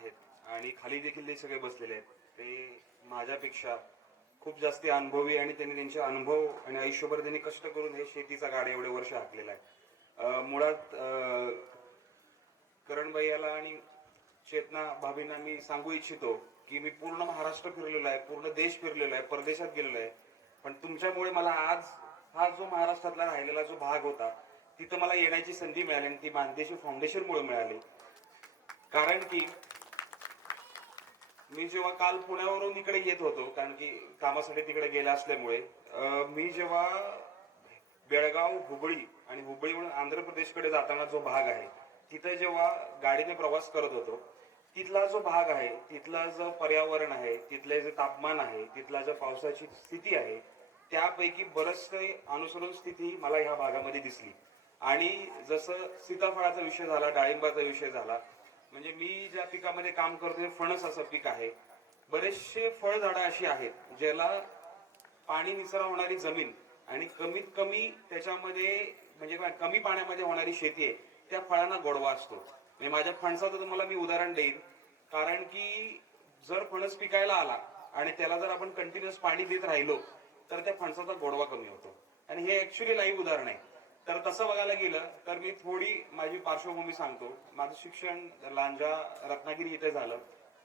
आहेत. आणि खाली देखील ते सगळे बसलेले आहेत. ते माझ्यापेक्षा खूप जास्त अनुभवी आणि त्यांनी त्यांचे अनुभव आणि आयुष्यभर त्यांनी कष्ट करून हे शेतीचा गाडा एवढे वर्ष हाकलेला आहे. मुळात करणबाई याला आणि चेतना भाभींना मी सांगू इच्छितो की मी पूर्ण महाराष्ट्र फिरलेलो आहे पूर्ण देश फिरलेलो आहे परदेशात गेलेलो आहे. पण तुमच्यामुळे मला आज हा जो महाराष्ट्रातला राहिलेला जो भाग होता तिथं मला येण्याची संधी मिळाली आणि ती मानदेशी फाउंडेशनमुळे मिळाली. कारण की मी जेव्हा काल पुण्यावरून इकडे येत होतो कारण की कामासाठी तिकडे गेला असल्यामुळे मी जेव्हा बेळगाव हुबळी आणि हुबळीवरून आंध्र प्रदेशकडे जाताना जो भाग आहे तिथे जेव्हा गाडीने प्रवास करत होतो तिथला जो भाग आहे तिथला जो पर्यावरण आहे तिथले जे तापमान आहे तिथला जो पावसाची स्थिती आहे त्यापैकी बरचसे अनुसरण स्थिती मला ह्या भागामध्ये दिसली. आणि जसं सीताफळाचा विषय झाला डाळिंबाचा विषय झाला म्हणजे मी ज्या पिकामध्ये काम करतोय फणस असं पीक आहे. बरेचसे फळझाडं अशी आहेत ज्याला पाणी निचरा होणारी जमीन आणि कमीत कमी त्याच्यामध्ये म्हणजे कमी पाण्यामध्ये होणारी शेती आहे त्या फळांना गोडवा असतो. म्हणजे माझ्या फणसाचं तुम्हाला मी उदाहरण देईन. कारण की जर फणस पिकायला आला आणि त्याला जर आपण कंटिन्युअस पाणी देत राहिलो तर त्या फणसाचा गोडवा कमी होतो. आणि हे ऍक्च्युली लाईव्ह उदाहरण आहे. तर तसं बघायला गेलं तर मी थोडी माझी पार्श्वभूमी सांगतो. माझं शिक्षण लांजा रत्नागिरी इथे झालं.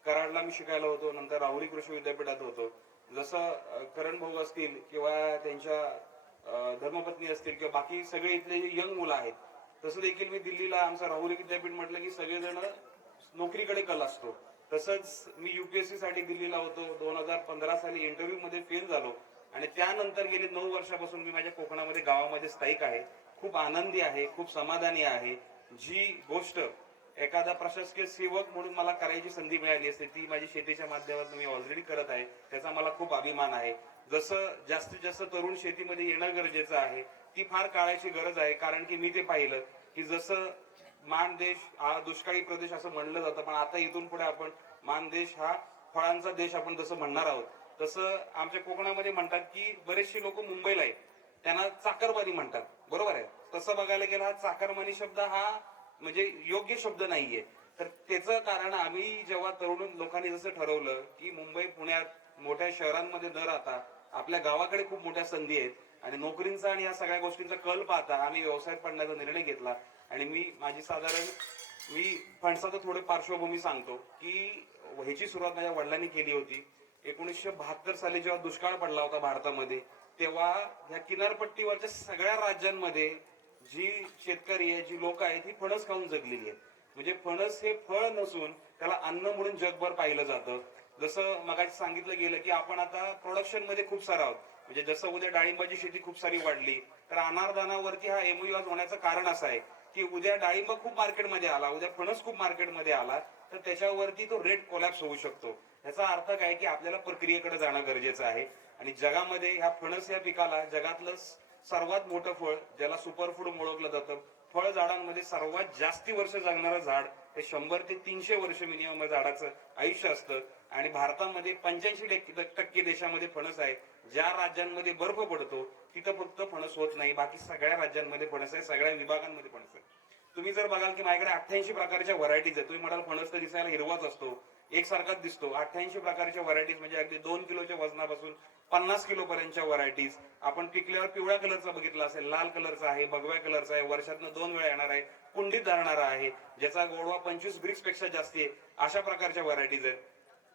कराडला मी शिकायला होतो नंतर राहुरी कृषी विद्यापीठात होतो. जसं करण भाऊ असतील किंवा त्यांच्या धर्मपत्नी असतील किंवा बाकी सगळे इथले जे यंग मुलं आहेत तसं देखील मी दिल्लीला आमचं राहुरी विद्यापीठ म्हटलं की सगळेजण नोकरीकडे कल असतो. तसंच मी युपीएससी साठी दिल्लीला होतो. दोन हजार पंधरा साली इंटरव्ह्यू मध्ये फेल झालो. आणि त्यानंतर गेली नऊ वर्षापासून मी माझ्या कोकणामध्ये गावामध्ये स्थायिक आहे. खूप आनंदी आहे खूप समाधानी आहे. जी गोष्ट एखादा प्रशासकीय सेवक म्हणून मला करायची संधी मिळाली असते ती माझी शेतीच्या माध्यमातून मी ऑलरेडी करत आहे. त्याचा मला खूप अभिमान आहे. जसं जास्तीत जास्त तरुण शेतीमध्ये येणं गरजेचं आहे ती फार काळाची गरज आहे. कारण की मी ते पाहिलं की जसं मान देश हा दुष्काळी प्रदेश असं म्हणलं जातं पण आता इथून पुढे आपण मानदेश हा फळांचा देश आपण जसं म्हणणार आहोत तसं आमच्या कोकणामध्ये म्हणतात की बरेचसे लोक मुंबईला आहेत. त्यांना चाकरमानी म्हणतात. बरोबर आहे? तसं बघायला गेलं हा चाकरमानी शब्द हा म्हणजे योग्य शब्द नाहीये. तर त्याचं कारण आम्ही जेव्हा तरुण लोकांनी जसं ठरवलं की मुंबई पुण्यात मोठ्या शहरांमध्ये न राहता आपल्या गावाकडे खूप मोठ्या संधी आहेत आणि नोकरींचा आणि या सगळ्या गोष्टींचा कल पाहता आम्ही व्यवसायात पडण्याचा निर्णय घेतला. आणि मी माझी साधारण मी फणसाचं थोडे पार्श्वभूमी सांगतो की ह्याची सुरुवात माझ्या वडिलांनी केली होती. एकोणीसशे बहात्तर साली जेव्हा दुष्काळ पडला होता भारतामध्ये तेव्हा ह्या किनारपट्टीवरच्या सगळ्या राज्यांमध्ये जी शेतकरी आहे जी लोक आहेत ही फणस खाऊन जगलेली आहेत. म्हणजे फणस हे फळ नसून त्याला अन्न म्हणून जगभर पाहिलं जातं. जसं मगाशी सांगितलं गेलं की आपण आता प्रोडक्शनमध्ये खूप सारा आहोत. म्हणजे जसं उद्या डाळिंबाची शेती खूप सारी वाढली तर अनारदानावरती हा एमओयू आज होण्याचं कारण असं आहे की उद्या डाळिंब खूप मार्केटमध्ये आला उद्या फणस खूप मार्केटमध्ये आला तर त्याच्यावरती तो रेट कोलॅप्स होऊ शकतो. याचा अर्थ काय की आपल्याला प्रक्रियेकडे जाणं गरजेचं आहे. आणि जगामध्ये ह्या फणस या पिकाला जगातलं सर्वात मोठं फळ ज्याला सुपर फूड ओळखलं जातं फळ झाडांमध्ये सर्वात जास्ती वर्ष जगणारं झाड हे शंभर ते तीनशे वर्ष मिनिमम झाडाचं आयुष्य असतं. आणि भारतामध्ये पंच्याऐंशी टक्के देशामध्ये फणस आहे. ज्या राज्यांमध्ये बर्फ पडतो तिथं फक्त फणस होत नाही. बाकी सगळ्या राज्यांमध्ये फणस आहे सगळ्या विभागांमध्ये फणस आहे. तुम्ही जर बघाल की माझ्याकडे अठ्ठ्याऐंशी प्रकारच्या व्हरायटीज आहेत. तुम्ही म्हणाल फणस तर दिसायला हिरवाच असतो. एकसारखाच दिसतो. अठ्ठ्याऐंशी प्रकारच्या व्हरायटीज म्हणजे अगदी दोन किलोच्या वजनापासून पन्नास किलो पर्यंतच्या व्हरायटीज आपण पिकल्यावर पिवळ्या कलरचा बघितला असेल लाल कलरचा आहे भगव्या कलरचा आहे वर्षातनं दोन वेळा येणार आहे कुंडीत धरणारा आहे ज्याचा गोडवा पंचवीस ब्रिक्सपेक्षा जास्ती आहे अशा प्रकारच्या व्हरायटीज आहेत.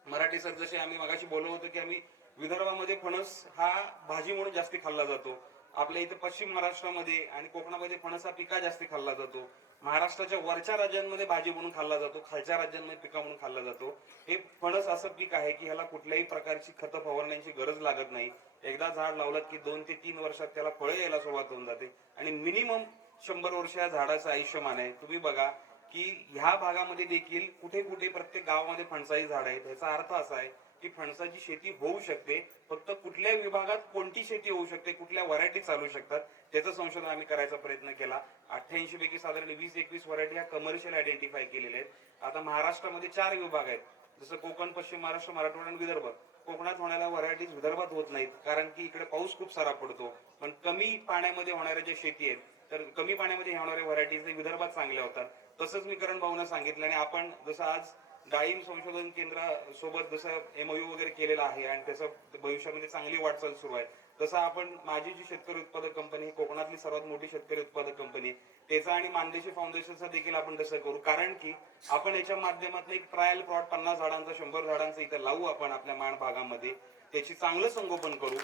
मराठी सर जसे आम्ही मगाशी बोललो होतो की आम्ही विदर्भामध्ये फणस हा भाजी म्हणून जास्ती खाल्ला जातो. आपल्या इथे पश्चिम महाराष्ट्रामध्ये आणि कोकणामध्ये फणसा पिका जास्ती खाल्ला जातो. महाराष्ट्राच्या वरच्या राज्यांमध्ये भाजी म्हणून खाल्ला जातो खालच्या राज्यांमध्ये पिका म्हणून खाल्ला जातो. हे फणस असं पीक आहे की ह्याला कुठल्याही प्रकारची खत फवारण्याची गरज लागत नाही. एकदा झाड लावलं की दोन ते तीन वर्षात त्याला फळं यायला सुरुवात होऊन जाते. आणि मिनिमम शंभर वर्ष या झाडाचं आयुष्यमान आहे. तुम्ही बघा की ह्या भागामध्ये देखील कुठे कुठे प्रत्येक गावामध्ये फणसाची झाड आहेत. याचा अर्थ असा आहे की फणसाची शेती होऊ शकते. फक्त कुठल्या विभागात कोणती शेती होऊ शकते कुठल्या व्हरायटी चालू शकतात त्याचं संशोधन आम्ही करायचा प्रयत्न केला. अठ्ठ्याऐंशी पैकी साधारण वीस एकवीस व्हरायटी ह्या कमर्शियल आयडेंटिफाय केलेल्या आहेत. आता महाराष्ट्रामध्ये चार विभाग आहेत. जसं कोकण पश्चिम महाराष्ट्र मराठवाडा आणि विदर्भ. कोकणात होणाऱ्या व्हरायटीज विदर्भात होत नाहीत कारण की इकडे पाऊस खूप सारा पडतो. पण कमी पाण्यामध्ये होणाऱ्या ज्या शेती आहेत तर कमी पाण्यामध्ये होणाऱ्या व्हरायटीज विदर्भात चांगल्या होतात. तसंच मी करण भाऊना सांगितलं आणि आपण जसं आज डाळिंब संशोधन केंद्रासोबत जसं एमओयू वगैरे केलेला आहे आणि त्याचं भविष्यामध्ये चांगली वाटचाल सुरू आहे. तसं आपण माझी जी शेतकरी उत्पादक कंपनी ही कोकणातली सर्वात मोठी शेतकरी उत्पादक कंपनी त्याचा आणि मानदेशी फाउंडेशनचा देखील आपण तसं करू. कारण की आपण याच्या माध्यमातून एक ट्रायल प्लॉट पन्नास झाडांचा शंभर झाडांचा इथं लावू आपण आपल्या माण भागामध्ये त्याची चांगलं संगोपन करू.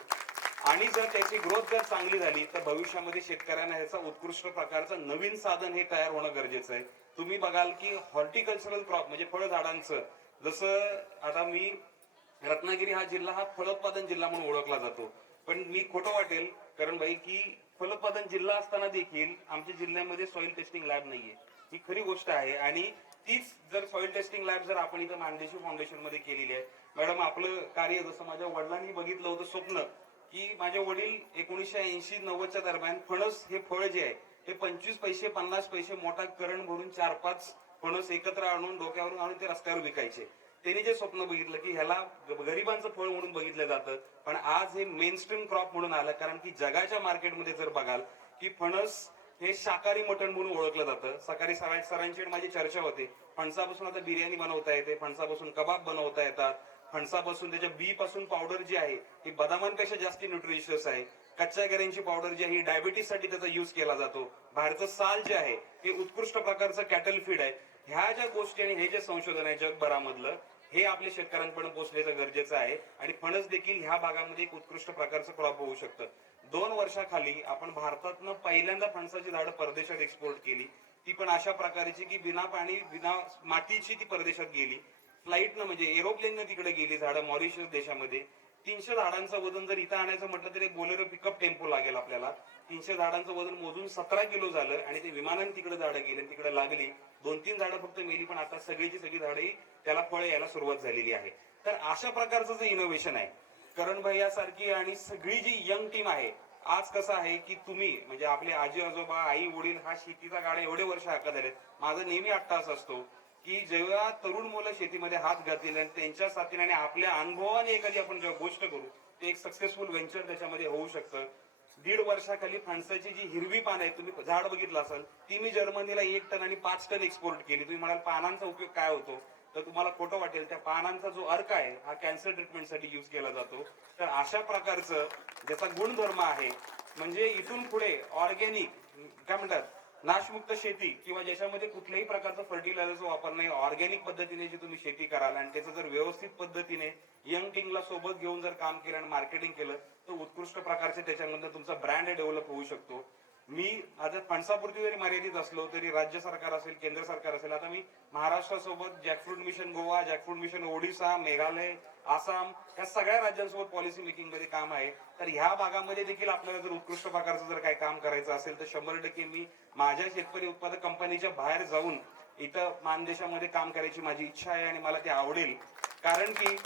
आणि जर त्याची ग्रोथ जर चांगली झाली तर भविष्यामध्ये शेतकऱ्यांना ह्याचा उत्कृष्ट प्रकारचं नवीन साधन हे तयार होणं गरजेचं आहे. तुम्ही बघाल की हॉर्टिकल्चरल क्रॉप म्हणजे फळझाडांचं जसं आता मी रत्नागिरी हा जिल्हा हा फलोत्पादन जिल्हा म्हणून ओळखला जातो. पण मी खोटं वाटेल कारण भाई की फलोत्पादन जिल्हा असताना देखील आमच्या जिल्ह्यामध्ये सॉइल टेस्टिंग लॅब नाहीये. ही खरी गोष्ट आहे आणि तीच जर सॉइल टेस्टिंग लॅब जर आपण इथं मानदेशी फाउंडेशनमध्ये केलेली आहे. मॅडम आपलं कार्य जसं माझ्या वडिलांनी बघितलं होतं स्वप्न. की माझे वडील एकोणीसशे ऐंशी नव्वदच्या दरम्यान फणस हे फळ जे आहे हे पंचवीस पैसे पन्नास पैसे मोठा करण भरून चार पाच फणस एकत्र आणून डोक्यावरून आणून ते रस्त्यावर विकायचे. त्यांनी जे स्वप्न बघितलं की ह्याला गरिबांचं फळ म्हणून बघितलं जातं पण आज हे मेन स्ट्रीम क्रॉप म्हणून आलं कारण की जगाच्या मार्केटमध्ये जर बघाल की फणस हे शाकाहारी मटण म्हणून ओळखलं जातं. सकाळी सरांची माझी चर्चा होते. फणसापासून आता बिर्याणी बनवता येते फणसापासून कबाब बनवता येतात. फणसापासून त्याच्या बी पासून पावडर जी आहे ही बदामांपेक्षा जास्त न्यूट्रिशियस आहे. कच्च्या केऱ्यांची पावडर जी आहे डायबिटीससाठी त्याचा युज केला जातो. बाहेरचं साल जे आहे हे उत्कृष्ट प्रकारचं कॅटल फीड आहे. ह्या ज्या गोष्टी आणि हे जे संशोधन आहे जगभरामधलं हे आपल्या शेतकऱ्यांपर्यंत पोहोचण्याचं गरजेचं आहे. आणि फणस देखील ह्या भागामध्ये एक उत्कृष्ट प्रकारचं क्रॉप होऊ शकतं. दोन वर्षाखाली आपण भारतातनं पहिल्यांदा फणसाची झाडं परदेशात एक्सपोर्ट केली. ती पण अशा प्रकारची की बिना पाणी बिना मातीची ती परदेशात गेली. फ्लाईटनं म्हणजे एरोप्लेननं तिकडे गेली झाडं मॉरिशस देशामध्ये. तीनशे झाडांचं वजन जर इथं आणायचं म्हटलं तरी बोलेरो पिकअप टेम्पो लागेल आपल्याला. तीनशे झाडांचं वजन मोजून सतरा किलो झालं आणि ते विमानाने तिकडे झाडं गेली आणि तिकडे लागली. दोन तीन झाडं फक्त मेली पण आता सगळीची सगळी झाडे त्याला फळ यायला सुरुवात झालेली आहे. तर अशा प्रकारचं जे इनोव्हेशन आहे करण भैयासारखी आणि सगळी जी यंग टीम आहे आज कसं आहे की तुम्ही म्हणजे आपले आजी आजोबा आई वडील हा शेतीचा गाडा एवढे वर्ष हाकत झालेत माझा नेहमी अट्टास असतो. की जेव्हा तरुण मुलं शेतीमध्ये हात घातलेले आणि त्यांच्या साथीने आणि आपल्या अनुभवाने एखादी आपण जेव्हा गोष्ट करू ते एक सक्सेसफुल व्हेंचर त्याच्यामध्ये होऊ शकतं. दीड वर्षाखाली फणसाची जी हिरवी पानं आहेत तुम्ही झाड बघितलं असाल ती मी जर्मनीला एक टन आणि पाच टन एक्सपोर्ट केली. तुम्ही म्हणाल पानांचा उपयोग काय होतो? तर तुम्हाला खोटं वाटेल त्या पानांचा जो अर्क आहे हा कॅन्सर ट्रीटमेंटसाठी यूज केला जातो. तर अशा प्रकारचं ज्याचा गुणधर्म आहे म्हणजे इथून पुढे ऑर्गॅनिक काय म्हणतात नाशमुक्त शेती किंवा ज्याच्यामध्ये कुठल्याही प्रकारचं फर्टिलायझरचा वापर नाही ऑर्गॅनिक पद्धतीने जी तुम्ही शेती कराल आणि त्याचं जर व्यवस्थित पद्धतीने यंग टीमला सोबत घेऊन जर काम केलं आणि मार्केटिंग केलं तर उत्कृष्ट प्रकारचे त्याच्यामधनं तुमचा ब्रँड डेव्हलप होऊ शकतो. मी आता फणसापुरती जरी मर्यादित असलो तरी राज्य सरकार असेल केंद्र सरकार असेल आता मी महाराष्ट्रासोबत jackfruit mission Goa jackfruit mission Odisha Meghalaya Assam या सगळ्या राज्यांसोबत पॉलिसी मेकिंगमध्ये काम आहे. तर ह्या भागामध्ये देखील आपल्याला जर उत्कृष्ट प्रकारचं जर काही काम करायचं असेल तर शंभर टक्के मी माझ्या शेतकरी उत्पादक कंपनीच्या बाहेर जाऊन इथं मानदेशामध्ये काम करायची माझी इच्छा आहे आणि मला ते आवडेल. कारण की